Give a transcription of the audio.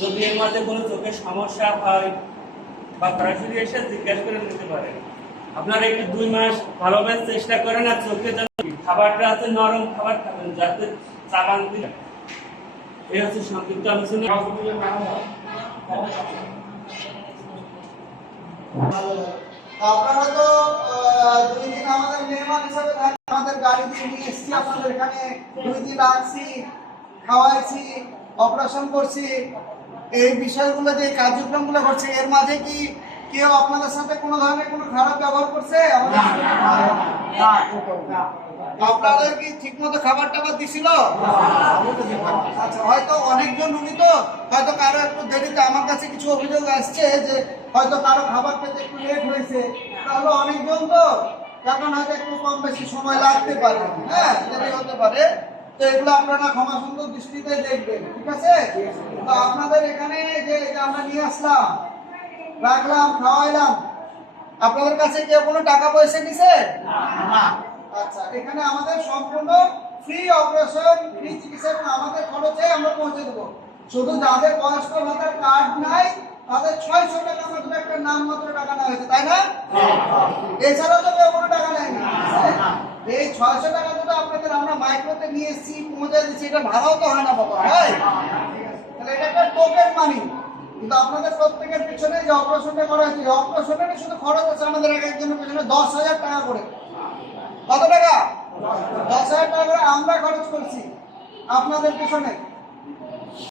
যদি এর মাঝে কোনো চোখের সমস্যা হয় বা সরাসরি এসে জিজ্ঞাসা করে নিতে পারেন আপনারা একটু দুই মাস ভালোভাবে চেষ্টা করেন আর চোখে যেন খাবারটা আছে, নরম খাবার খাবেন, যাতে চাবান দিলে এই হচ্ছে সংক্ষিপ্ত আলোচনা আপনারা তো দুই দিন আমাদের মেহমান হিসাবে আমাদের গাড়ি দিয়ে নিয়ে এসেছি আপনাদের এখানে দুই দিন রাখছি খাওয়াইছি অপারেশন করছি এই বিষয়গুলো যে কার্যক্রমগুলো করছে এর মাঝে কি কেউ আপনাদের সাথে কোনো ধরনের কোনো খারাপ ব্যবহার করছে আমাদের আপনাদের কি ঠিকমতো খাবার টাবার দিছিল? আচ্ছা হয়তো অনেকজন রুগী তো, হয়তো কারও একটু দেরিতে আমার কাছে কিছু অভিযোগ আসছে যে হয়তো কারও খাবার পেতে একটু লেট হয়েছে। তাহলে অনেকজন তো, এখন হয়তো একটু কম বেশি সময় লাগতে পারে। হ্যাঁ দেরি হতে পারে। তো এগুলো আপনারা ক্ষমা সুন্দর দৃষ্টিতে দেখবেন, ঠিক আছে? তো আপনাদের এখানে যে আমরা নিয়ে আসলাম, রাখলাম, খাওয়াইলাম। আপনাদের কাছে কেউ কোনো টাকা পয়সা নিছে? না। আচ্ছা এখানে আমাদের সম্পূর্ণ ফ্রি অপারেশন ফ্রি চিকিৎসা আমাদের খরচে আমরা পৌঁছে দেবো। শুধু যাদের বয়স্ক ভাতার কার্ড নাই, তাদের ছয়শো টাকা মাত্র একটা নাম মাত্র টাকা নেওয়া হয়েছে, তাই না? এছাড়াও তো কেউ কোনো টাকা নেয়নি। এই ছয়শো টাকা তো আপনাদের আমরা মাইক্রোতে নিয়ে এসেছি, পৌঁছে দিচ্ছি, এটা ভাড়াও তো হয় না বাবা তাই তাহলে এটা একটা টোকেন মানি কিন্তু আপনাদের প্রত্যেকের পিছনে যে অপারেশনটা করা হয়েছে অপারেশনের শুধু খরচ আছে আমাদের এক একজনের পিছনে দশ হাজার টাকা করে। কত টাকা? দশ হাজার টাকা করে আমরা খরচ করছি আপনাদের পিছনে।